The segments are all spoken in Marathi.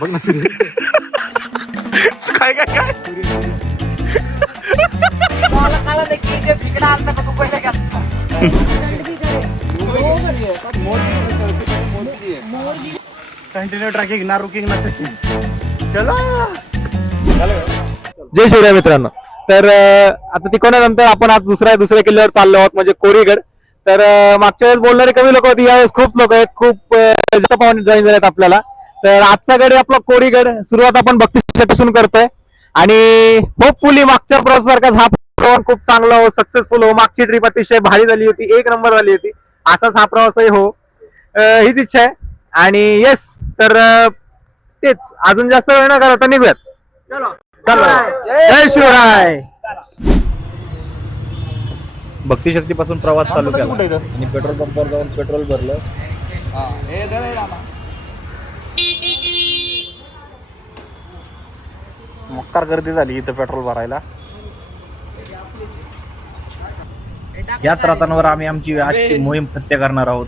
बघ ना सूर्य. काय काय काय मला कळलं नाही की जे भिकडा आलता का तू पहिला घालता. कंटिन्यू ट्रॅकिंग ना रुकिंग ना ट्रॅकिंग. चला जय शिवराय मित्रांनो. तर आता तिकोण्यानंतर आपण आज दुसऱ्या किल्ल्यावर चाललो आहोत म्हणजे कोरीगड. तर मागच्या वेळेस बोलणारे कमी लोक होती, यावेळेस खूप लोक आहेत, खूप जास्त पाहुणे जॉईन झालेत आपल्याला. तर आजचा गड आहे आपला कोरीगड. सुरुवात आपण बक्षिसापासून करतोय आणि होपफुली मागच्या प्रवासासारखाच हा प्रवास खूप चांगला हो, सक्सेसफुल हो. मागची ट्रिप अतिशय भारी झाली होती, एक नंबर झाली होती. असाच हा प्रवासही हो, हीच इच्छा आहे. आणि येस, तर तेच अजून जास्त वेळ न करता निघूयात. चलो. जय शिवराय. भक्ती शक्ती पासून प्रवास चालू केला आणि पेट्रोल पंपवर जाऊन पेट्रोल भरलं. मक्कार गर्दी झाली इथं पेट्रोल भरायला. याच रथांवर आम्ही आमची आजची मोहीम फत्ते करणार आहोत.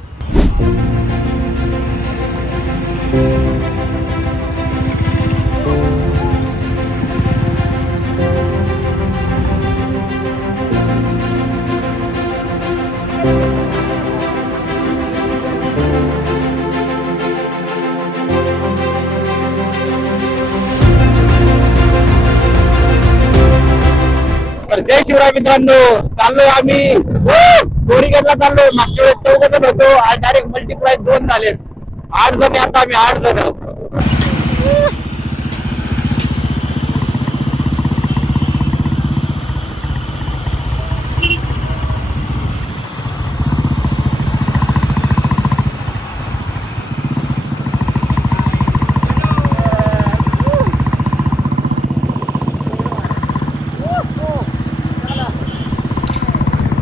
जय शिवराय मित्रांनो. चाललोय आम्ही कोरीगडला चाललोय. मागच्या वेळेस 4 जण होतो, आज डायरेक्ट मल्टिप्लाय 2 झाले. 8 जण. आता आम्ही 8 जण.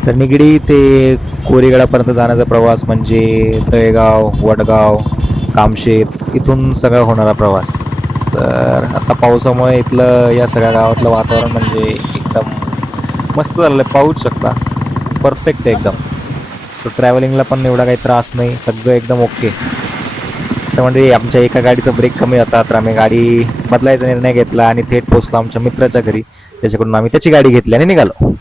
तर निगडी ते कोरीगडापर्यंत जाण्याचा प्रवास म्हणजे तळेगाव, वडगाव, कामशेत इथून सगळा होणारा प्रवास. तर आता पावसामुळे इथलं या सगळ्या गावातलं वातावरण म्हणजे एकदम मस्त झालेलं आहे. पाहूच शकता, परफेक्ट आहे एकदम. तर ट्रॅव्हलिंगला पण एवढा काही त्रास नाही, सगळं एकदम ओके. तर म्हणजे आमच्या एका गाडीचा ब्रेक कमी होता, तर आम्ही गाडी बदलायचा निर्णय घेतला आणि थेट पोचलो आमच्या मित्राच्या घरी. त्याच्याकडून आम्ही त्याची गाडी घेतली आणि निघालो.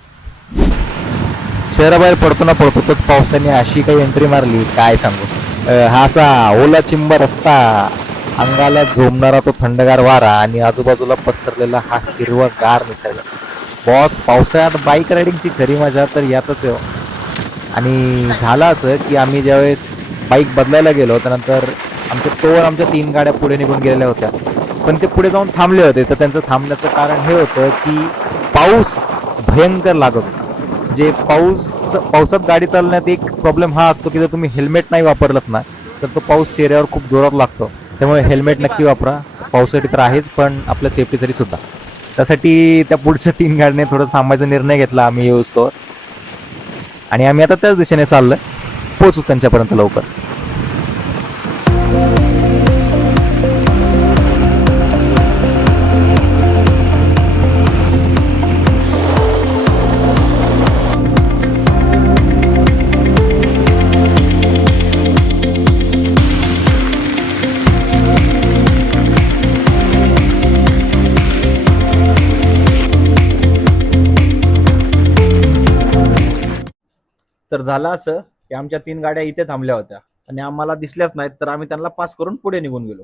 शहराबाहेर पडतो ना पडतोच पावसाने अशी काही एंट्री मारली, काय सांगू. हा असा ओला चिंब रस्ता, अंगाला झोमणारा तो थंडगार वारा आणि आजूबाजूला पसरलेला हा हिरवा गार निसर्ग. बॉस, पावसाळ्यात बाईक रायडिंगची खरी मजा तर यातच आहे. आणि झालं असं की आम्ही ज्यावेळेस बाईक बदलायला गेलो त्यानंतर आमच्या 3 गाड्या पुढे निघून गेलेल्या होत्या, पण ते पुढे जाऊन थांबले होते. तर त्यांचं थांबण्याचं कारण हे होतं की पाऊस भयंकर लागत होता. जे पावसात गाडी चालवण्यात एक प्रॉब्लेम हा असतो की जर तुम्ही हेल्मेट नाही वापरलत ना तर तो पाऊस चेहऱ्यावर खूप जोरात लागतो. त्यामुळे हेल्मेट नक्की वापरा. पावसासाठी तर आहेच, पण आपल्या सेफ्टीसाठी सुद्धा. त्यासाठी त्या पुढच्या 3 गाड्यांनी थोडं थांबायचा निर्णय घेतला आम्ही येऊस्तोवर. आणि आम्ही आता त्याच दिशेने चाललोय, पोहोचू त्यांच्यापर्यंत लवकर. तर झालं असं की आमच्या 3 गाड्या इथे थांबल्या होत्या आणि आम्हाला दिसल्याच नाहीत, तर आम्ही त्यांना पास करून पुढे निघून गेलो.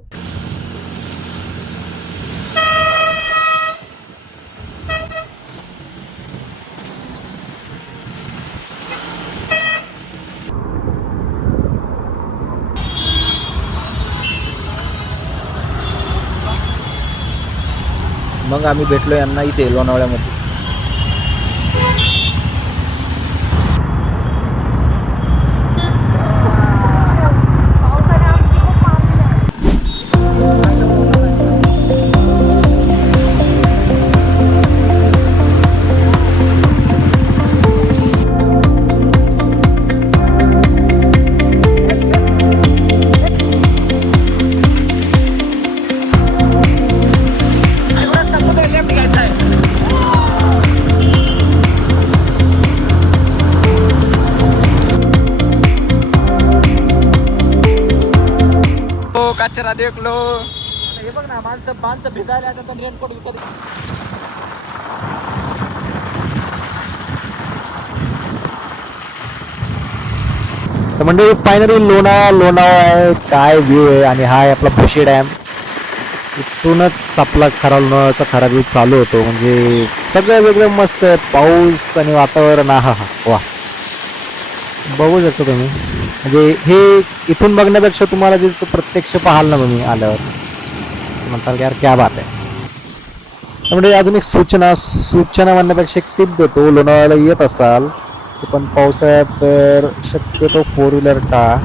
मग आम्ही भेटलो यांना इथे लोणावळ्यामध्ये. कचरा देख लो. हे बघ ना माणसं भिजायला आता रेनकोट विकत. तर म्हणजे फायनली लोणावळा आहे, काय व्ह्यू आहे. आणि हा आहे आपला भुशी डॅम. इथूनच आपला लोणावळ्याचा खरा व्ह्यू चालू होतो. म्हणजे सगळं वेगळं मस्त आहे. पाऊस आणि वातावरण हा वा, बघू शकता तुम्ही. म्हणजे हे इथून बघण्यापेक्षा तुम्हाला जे प्रत्यक्ष पाहाल ना तुम्ही आल्यावर म्हणताल यार क्या बात आहे. म्हणजे अजून एक सूचना म्हणण्यापेक्षा एक टिप देतो. लोणावळ्याला येत असाल पण पावसाळ्यात तर शक्यतो 4 व्हीलर टाळा.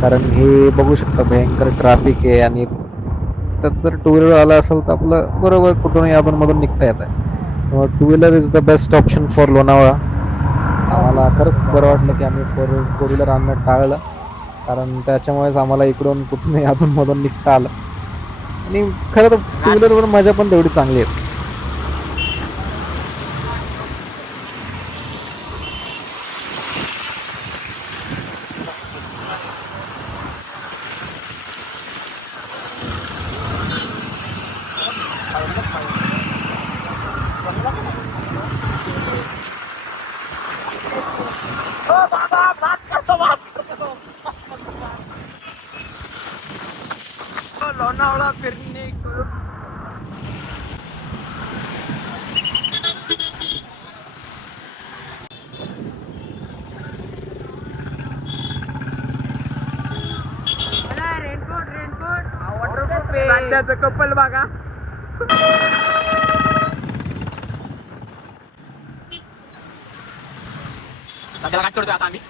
कारण हे बघू शकता भयंकर ट्रॅफिक आहे. आणि त्यात जर 2 व्हीलर आला असेल तर आपलं बरोबर कुठूनही अधूनमधून निघता येतं. 2 wheeler is the best option for Lonavala. आम्हाला खरंच बरं वाटलं की आम्ही फोर व्हीलर आणणं टाळलं. कारण त्याच्यामुळेच आम्हाला इकडून कुठूनही अधूनमधून निघता आलं. आणि खरं तर 2 व्हीलरवर मजा पण तेवढी चांगली आहे. लोणावळा फिरणे रेनकोट कपल बघा. सध्याला गाठ चढतोय आता आम्ही.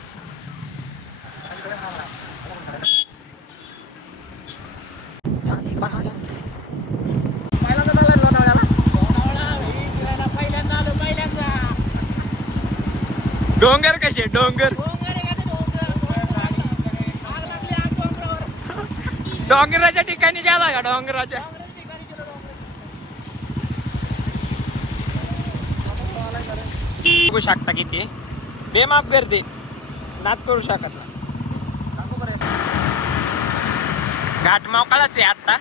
डोंगर कसे डोंगर डोंगराच्या ठिकाणी गेला का डोंगराच्या बघू शकता किती बेमाप गर्दी नाद करू शकत ना. घाट मोकळाच आहे आता.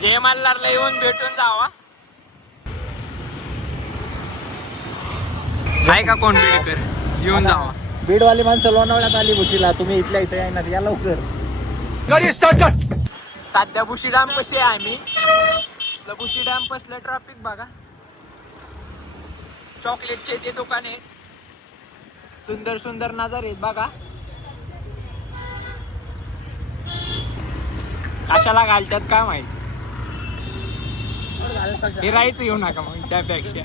जय मल्हारला येऊन भेटून जावा. आहे का कोण बीडकर येऊन जावा. बीडवाली माणसं लोणावळ्यात आली भुशीला. तुम्ही इथल्या इथे येणार या लवकर. गाडी स्टार्ट कर. सध्या बुशी डॅम पशी आहे आम्ही. बुशी डॅम पसलं ट्रॅफिक बघा. चॉकलेटचे ते दुकान आहेत. सुंदर सुंदर नजारे आहेत बघा. कशाला घालतात काय माहिती. फिरायचं येऊ नका मग त्यापेक्षा.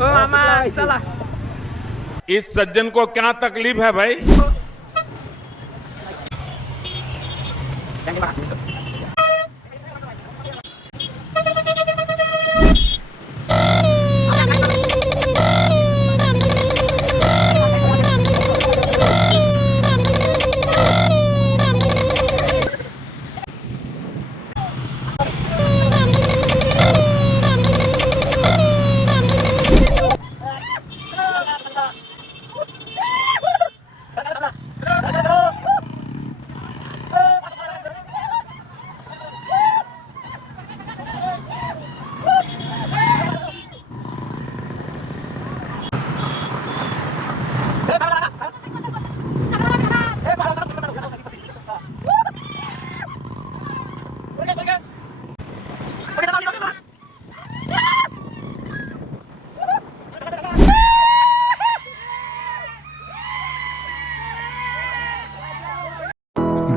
ओ मामा चला. इस सज्जन को क्या तकलीफ है भाई?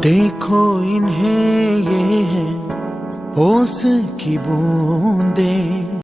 देखो इन्हें ये है होश की बूंदें.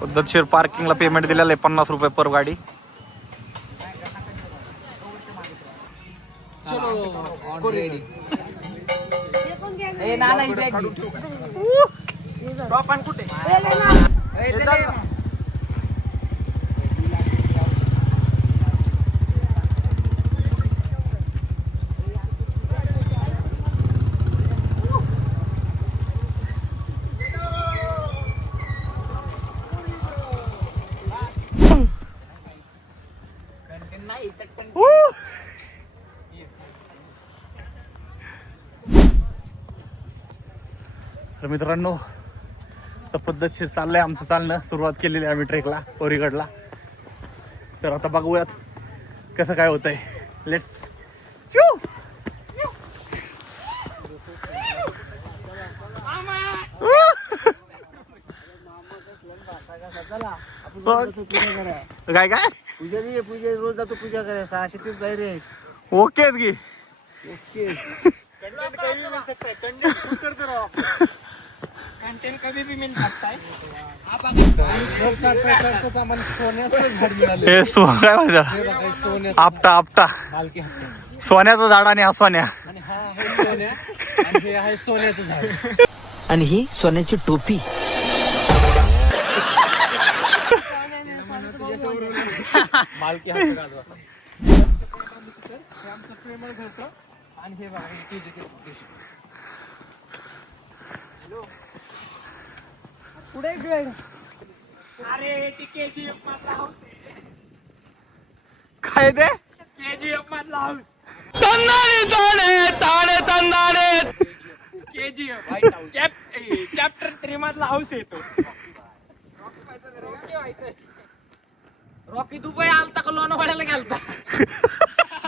पद्धतशीर पार्किंगला पेमेंट दिलेलं आहे 50 रुपये पर गाडी. तर मित्रांनो, तर पद्धतशीर चाललंय आमचं चालणं. सुरुवात केलेली आहे आम्ही ट्रेकला पोरीगडला. तर आता बघूयात कसं काय होतंय. लेट्स काय काय पूजा पूजा रोज जातो पूजा करायला 630 बाहेर आहे. ओके की ओके कंटेंट कभी भी मिल सकता है. हे काय म्हणतात आपटा आपटा सोन्याचं झाड आणि हा सोन्या. आणि ही सोन्याची टोपी. अरे ती KGF मधला हाऊस आहे. काय ते KGF मधला हाऊस. KGF चॅप्टर 3 मधला हाऊस येतो. रॉकी दुबई आलता का लोणावळ्याला गेलता?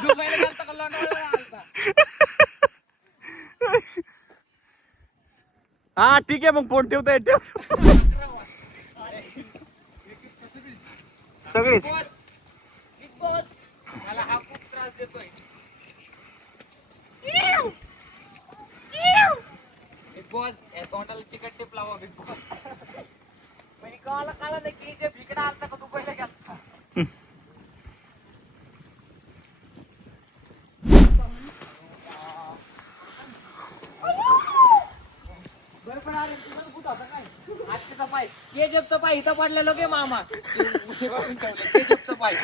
दुबईला गेलता का लोणावळ्याला आलता? हा ठीक आहे मग फोन ठेवता ठेव सगळीच. बिग बॉस मला हा खूप त्रास देतोय. बिग बॉस या तोंडाला चिकट टिप लावा. बिग बॉस म्हणजे कळाला नाही की जे भिकडा आलता का दुबईला गेलता. केजीएफचा पाय इथं पडलेलो गे मामा. केजीएफचा पाय.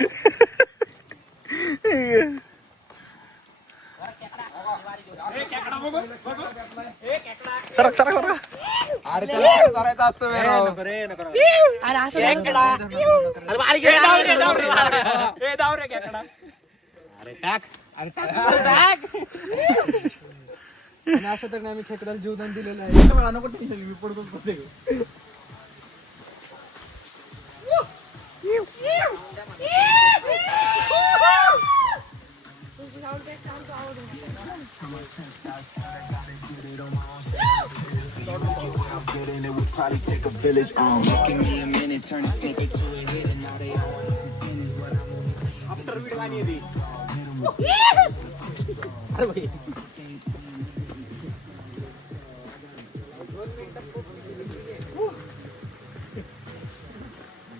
सरक सरक सरक. अरे त्याला करायचा असतो आणि असं तर आम्ही खेकड्याला जीवदान दिलेलं आहे. नको टेन्शन मी पडतोच पडते.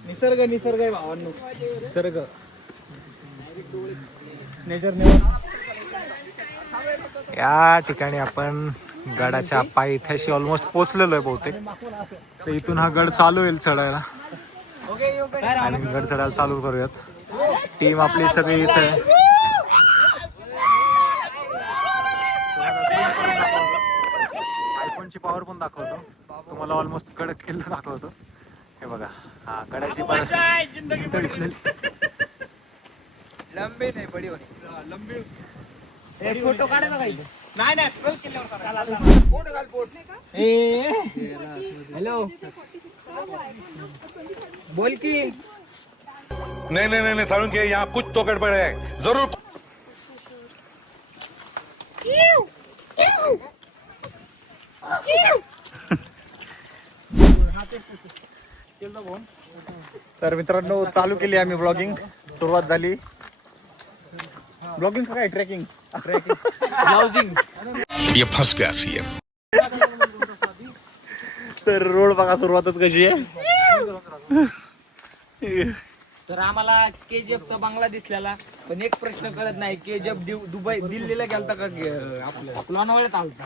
निसर्ग निसर्ग आहे भावांनो. निसर्ग नेचर. या ठिकाणी आपण गडाच्या पायथ्याशी ऑलमोस्ट पोहोचलेलो आहे बहुतेक. तर इथून हा गड चालू होईल चढायला आणि गड चढायला चालू करूयात. टीम आपली सगळी इथे आहे. आयफोनची पॉवर पण दाखवतो तुम्हाला. ऑलमोस्ट गड किल्ला दाखवतो. हे बघा हा गडाची लंबे नाही बडी होणे. फोटो काढायचा काही नाही नाही बोट घाल बोट. हॅलो बोल की. नहीं नहीं नहीं सारुण के यहाँ कुछ तो गड़बड़ है जरूर. तर मित्रांनो चालू केली आम्ही ब्लॉगिंग. सुरुवात झाली ब्लॉगिंग काय ट्रेकिंग ब्लाउजिंग. ये फंस गया सीएम. तर रोड बघा सुरुवातच कशी आहे. तर आम्हाला KGF चा बंगला दिसलेला, पण एक प्रश्न कळत नाही, KGF दुबई दिल्लीला गेलता का आपलं लोणावळ्यात आलता?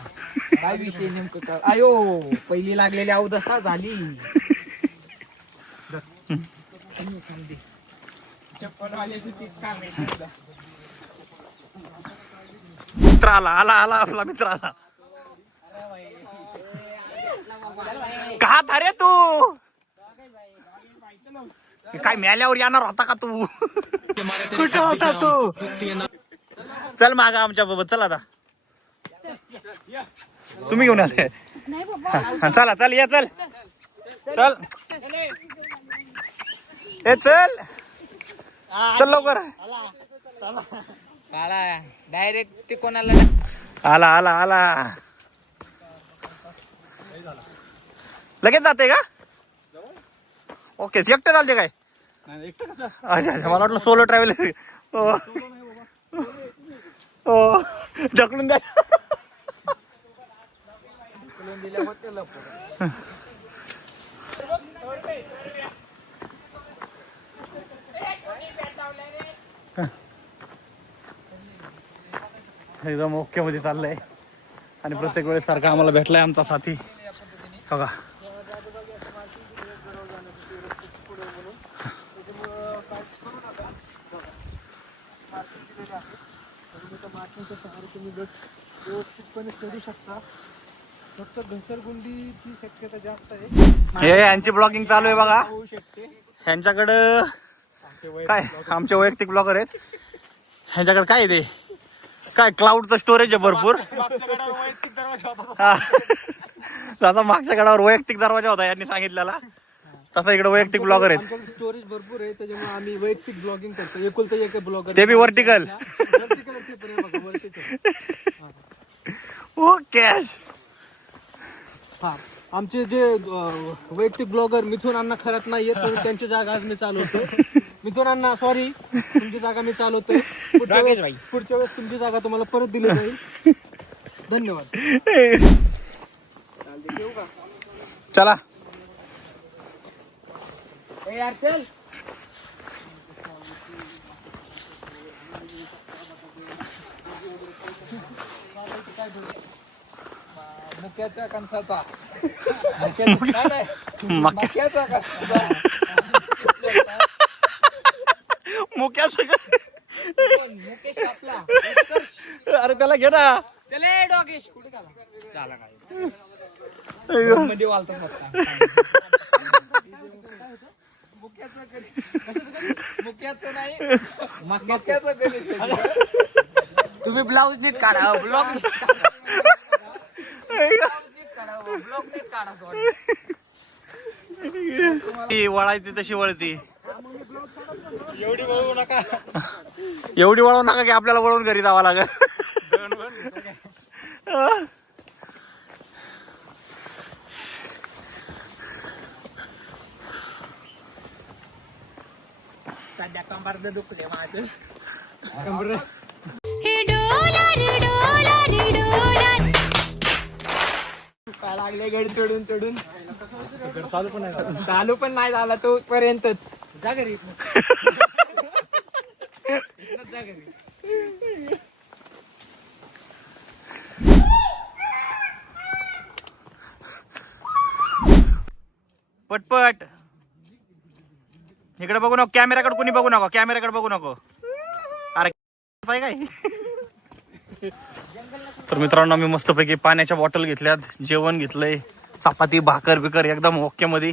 काय विषय नेमकं काय? आयो पहिली लागलेली अवदसा झाली. मित्र आला आपला मित्र आला. का था रे तू? काय मेल्यावर येणार होता का तू? कुठं होता तू? चल मागा आमच्या बाबत, चल आता तुम्ही घेऊन आले. चला चल ये, चल चल ए चल चल लवकर. डायरेक्ट ते कोणाला आला लगेच जाते का? ओके, एकटं चालते काय? अच्छा मला वाटलं सोलो ट्रॅव्हल. हो ढकलून द्या. एकदम ओके मध्ये चाललंय आणि प्रत्येक वेळेस सारखा आम्हाला भेटलाय आमचा साथी. बघा व्यवस्थितपणे करू शकता. फक्त घसरगुंडीची शक्यता जास्त आहे. हे यांची ब्लॉगिंग चालू आहे बघा. होऊ शकते. ह्यांच्याकडं काय आमचे वैयक्तिक ब्लॉगर आहेत. ह्यांच्याकडे काय आहे ते काय क्लाउडचं स्टोरेज आहे भरपूर. आता मागच्या गडावर वैयक्तिक दरवाजा होता यांनी सांगितलेला, तसा इकडे वैयक्तिक ब्लॉगर आहेत. आमच्याकडे स्टोरेज भरपूर आहे, त्याच्यामुळे आम्ही वैयक्तिक ब्लॉगिंग करतो. एकुलता एक ब्लॉगर, ते बी वर्टिकल. ओके. हा आमचे जे वैयक्तिक ब्लॉगर मिथुन अण्णा खरंच नाहीये, तर त्यांची जागा आज मी चालवतो. मिथुन अण्णा सॉरी, तुमची जागा मी चालवतोय. पुढच्या वेळेस तुमची जागा तुम्हाला परत दिली जाईल. धन्यवाद. चला यार चल. मुक्याच्या कणसाचा मक्याचा कणसाचा मुक्याचं मुकेश आपला. अरे त्याला घे ना. चले डॉगेश कुठे झाला काय मध्ये वालतात फक्त. मुक्याचं नाही मक्याचं तुम्ही ब्लाऊज नीट काढा, ब्लॉग नीट काढा, ब्लॉग नीट काढा. ती वळायची तशी वळती. एवढी वळवू नका की आपल्याला वळवून घरी जावं लागेल. सध्या कंबर दुखले माझं. काय लागले गड चढून चढून. चालू पण नाही झाला तो पर्यंतच. जा घरी. जा घरी. पटपट इकडे बघू नको, कॅमेराकडे कोणी बघू नको, कॅमेराकडे बघू नको. अरे काय. तर मित्रांनो आम्ही मस्तपैकी पाण्याच्या बॉटल घेतल्यात, जेवण घेतलंय, चपाती भाकर बिकर एकदम ओके मध्ये.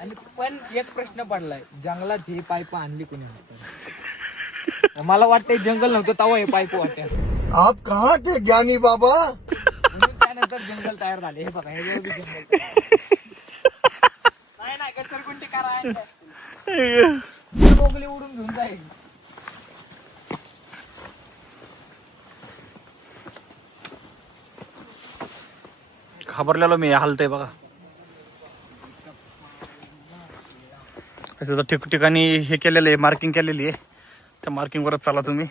आणि पण एक प्रश्न पडलाय, जंगलात ही पाईप आणली कुणी? मला वाटतंय जंगल नव्हतं तेव्हा हे पाईप वाटत. आप कहाँ थे ज्ञानी बाबा? म्हणून त्यानंतर जंगल तयार झाले. हे बघा, हे जंगल नाही घसरगुंडी करा, मोगली उडून घेऊन जाईल. घाबरलेलो मी, हलतंय बघा. असं ठिकठिकाणी हे केलेलं आहे, मार्किंग केलेली आहे. त्या मार्किंग वरच चाला तुम्ही,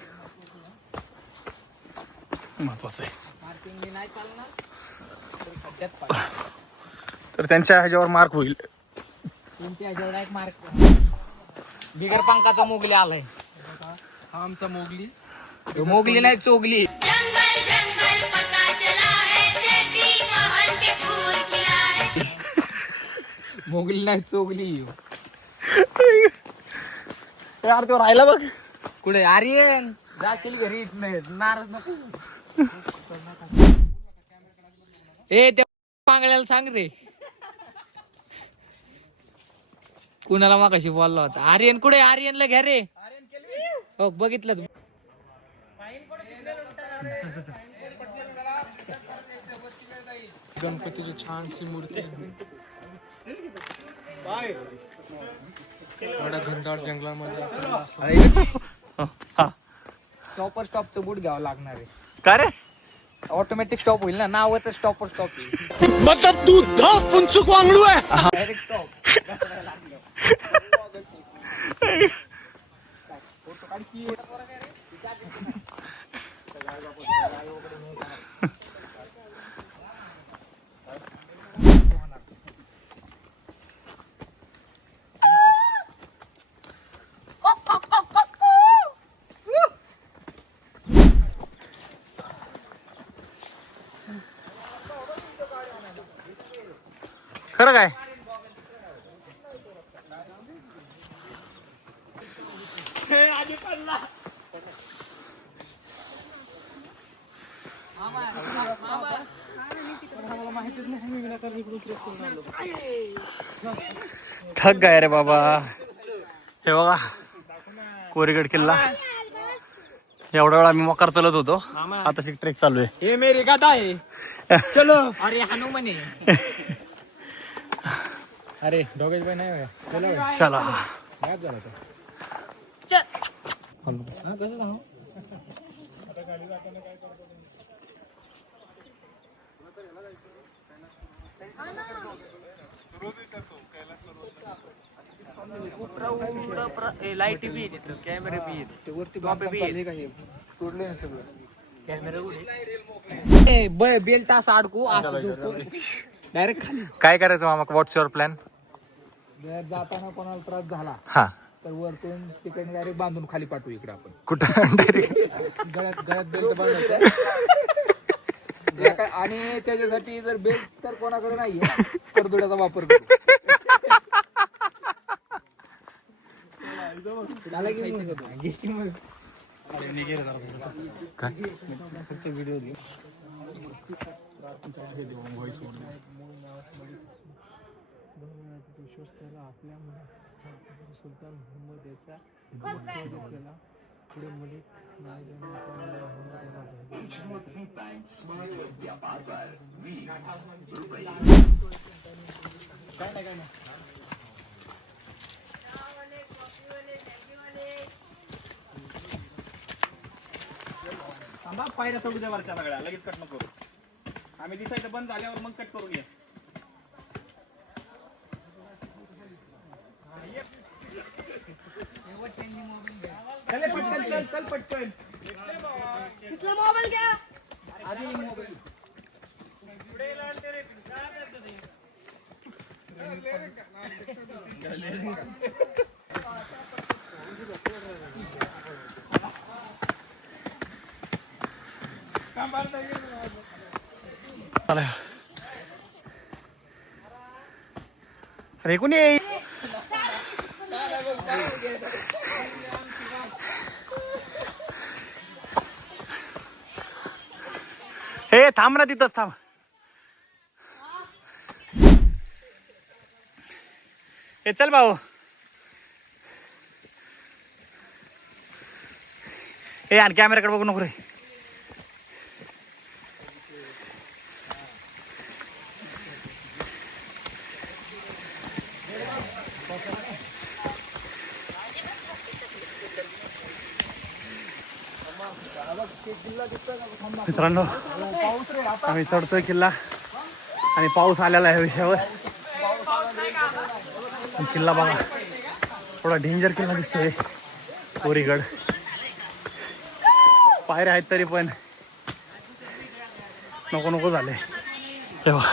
महत्वाचं आहे. मार्किंग नाही चालणार तर सध्यात तर त्यांच्या ह्याच्यावर मार्क होईल. जेवढा एक मार्क बिगर पंखाचा मोगली आलाय. हा आमचा मोगली. तो मोगली नाही चोगली. जंगल जंगल पता चला है चेटी महल के फूल खिला है. मोगली नाही चोगली. यार तो राहिला बघ. कुठे आर्यन जाशील घरी नाराज नको. ए त्या पांगळ्याला सांग रे. कुणाला मग कशी बोलला होता. आर्यन कुठे. आर्यनला घ्या रे. हो बघितलं तू. गणपतीची छानशी मूर्ती एवढ्या घनदाट जंगलामध्ये स्टॉपर स्टॉपचं बूट घ्यावं लागणार आहे. का रे. ऑटोमॅटिक स्टॉप होईल ना. नावच स्टॉपर स्टॉप येईल. मतलब तू धा फुंचुक वांगडू आहे. Direct stop. खरं काय. थक गाय रे बाबा. हे बघा कोरीगड किल्ला. एवढा वेळ आम्ही मोकार चालत होतो. आता शिक ट्रेक चालू आहे. हे मेरी गाता आहे. चलो. अरे हनुमान आहे. अरे डॉगेज बाई नाही चला. लाईट बी येते. कॅमेरा बी येते. वरती बी येते. कॅमेरा बेल्ट असं अडकू असं डायरेक्ट खाली. काय करायचं मामा. व्हॉट्स युअर प्लॅन. जाताना कोणाला त्रास झाला हा तर वरतून तिकडे डायरेक्ट बांधून खाली पाठवू इकडे आपण. कुठं डायरेक्ट. गळ्यात बेल्ट बांधायचा. आणि त्याच्यासाठी जर बेल्ट तर कोणाकडे नाहीये तर दुड्याचा वापर करू. पायऱ्या सोडू द्या वरच्या सगळ्या. लगेच कट नको करू. आम्ही दिसायचं बंद झाल्यावर मग कट करून घ्या. चल पटकन. चल पटकन. कितना मोबाइल क्या अरे कोणी आहे? हे थांब ना तिथंच थांब. हे चल भाऊ. हे आणि कॅमेराकडे बघू नको रे. मित्रांनो आम्ही चढतोय किल्ला आणि पाऊस आलेला आहे विषयावर. किल्ला बघा थोडा डेंजर किल्ला दिसतोय. कोरीगड पायऱ्या आहेत तरी पण नको नको झाले. तेव्हा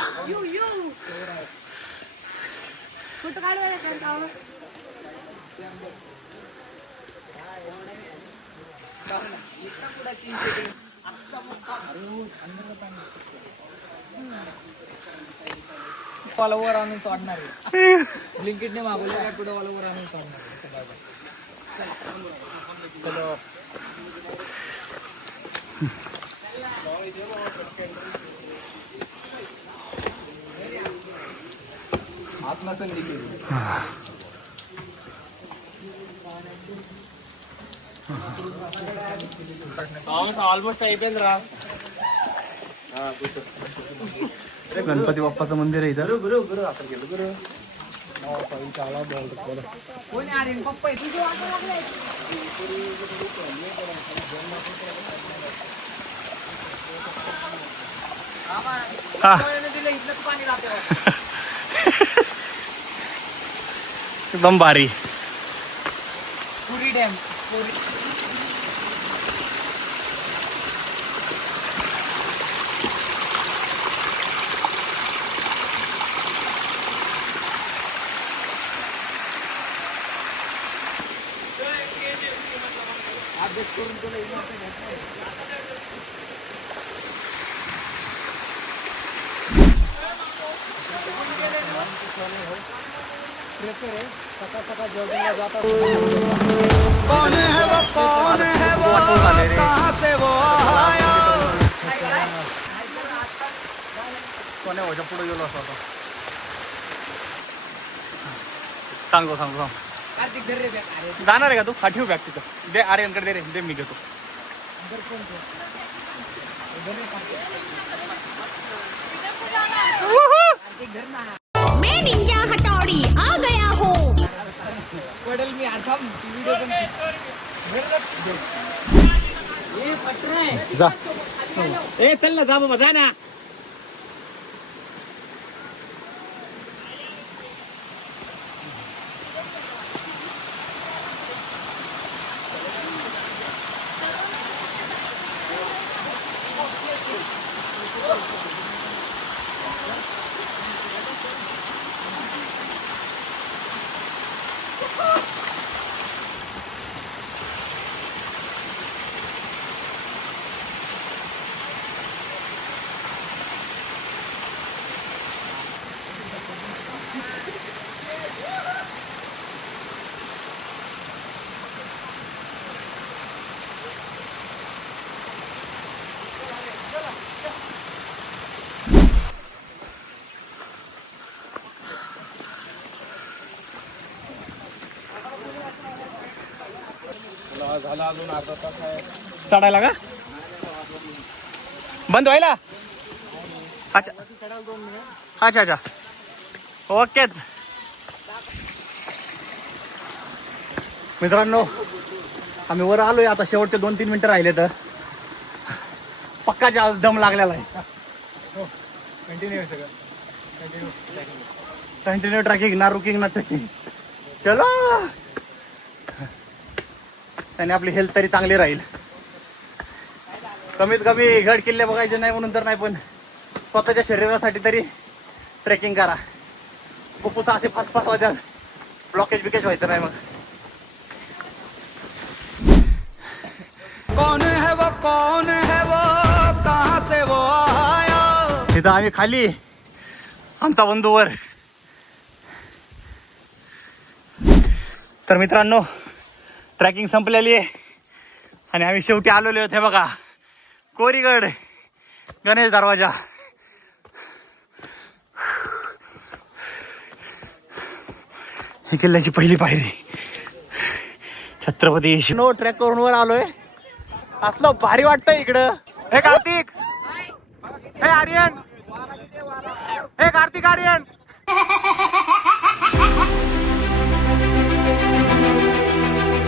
वाला वर आणून सोडणार आहे. ब्लिंकिटने मागवलं काय पुढे वाला वर आणून सोडणार आहे. आत्मसंधी केली. ऑलमोस्ट ऐकेल राहा. गणपती बाप्पाचं मंदिर आहे इथं. कोणी आर्यन पप्पा आहे तुझी वाट लागलाय. दिलं इथलं पाणी राहते. एकदम भारी. पुरी डॅम. पुढे गेलो असं आता. सांगतो कार्तिक धर रे बॅग. अरे जाणार आहे का तू? हा ठेव बॅग तिथं. दे आर्यनकडे दे रे. दे मी घेतो. कार्तिक धर ना. मैं निंजा हथौड़ी आ गया हूँ. पडेल मी आता व्हिडिओ पण ए पटरे. जा. ए चल ना, जा बाबा, जा ना. चढायला का? बंद व्हायला? अच्छा अच्छा अच्छा. ओके मित्रांनो, आम्ही वर आलोय आता. शेवटचे 2-3 मिनिटं राहिले तर पक्काच्या दम लागलेला आहे. कंटिन्यू ट्रॅकिंग, ना रुकिंग ना चेकिंग. चलो, त्याने आपली हेल्थ तरी चांगली राहील. कमीत कमी गड किल्ले बघायचे नाही म्हणून तर नाही, पण स्वतःच्या शरीरासाठी तरी ट्रेकिंग करा. फुफ्फुस असे फास वाजतात, ब्लॉकेज बिकेज व्हायचं नाही. मग कौन है वो कहां से वो आया. तिथं आम्ही खाली, आमचा बंधूवर. तर मित्रांनो, ट्रॅकिंग संपलेली आहे आणि आम्ही शेवटी आलेलो होते बघा, कोरीगड गणेश दरवाजा. ही किल्ल्याची पहिली पायरी. छत्रपती शिवनो ट्रॅक करून वर आलोय. असलं भारी वाटतंय इकडं. हे कार्तिक, हे आर्यन, हे कार्तिक, आर्यन.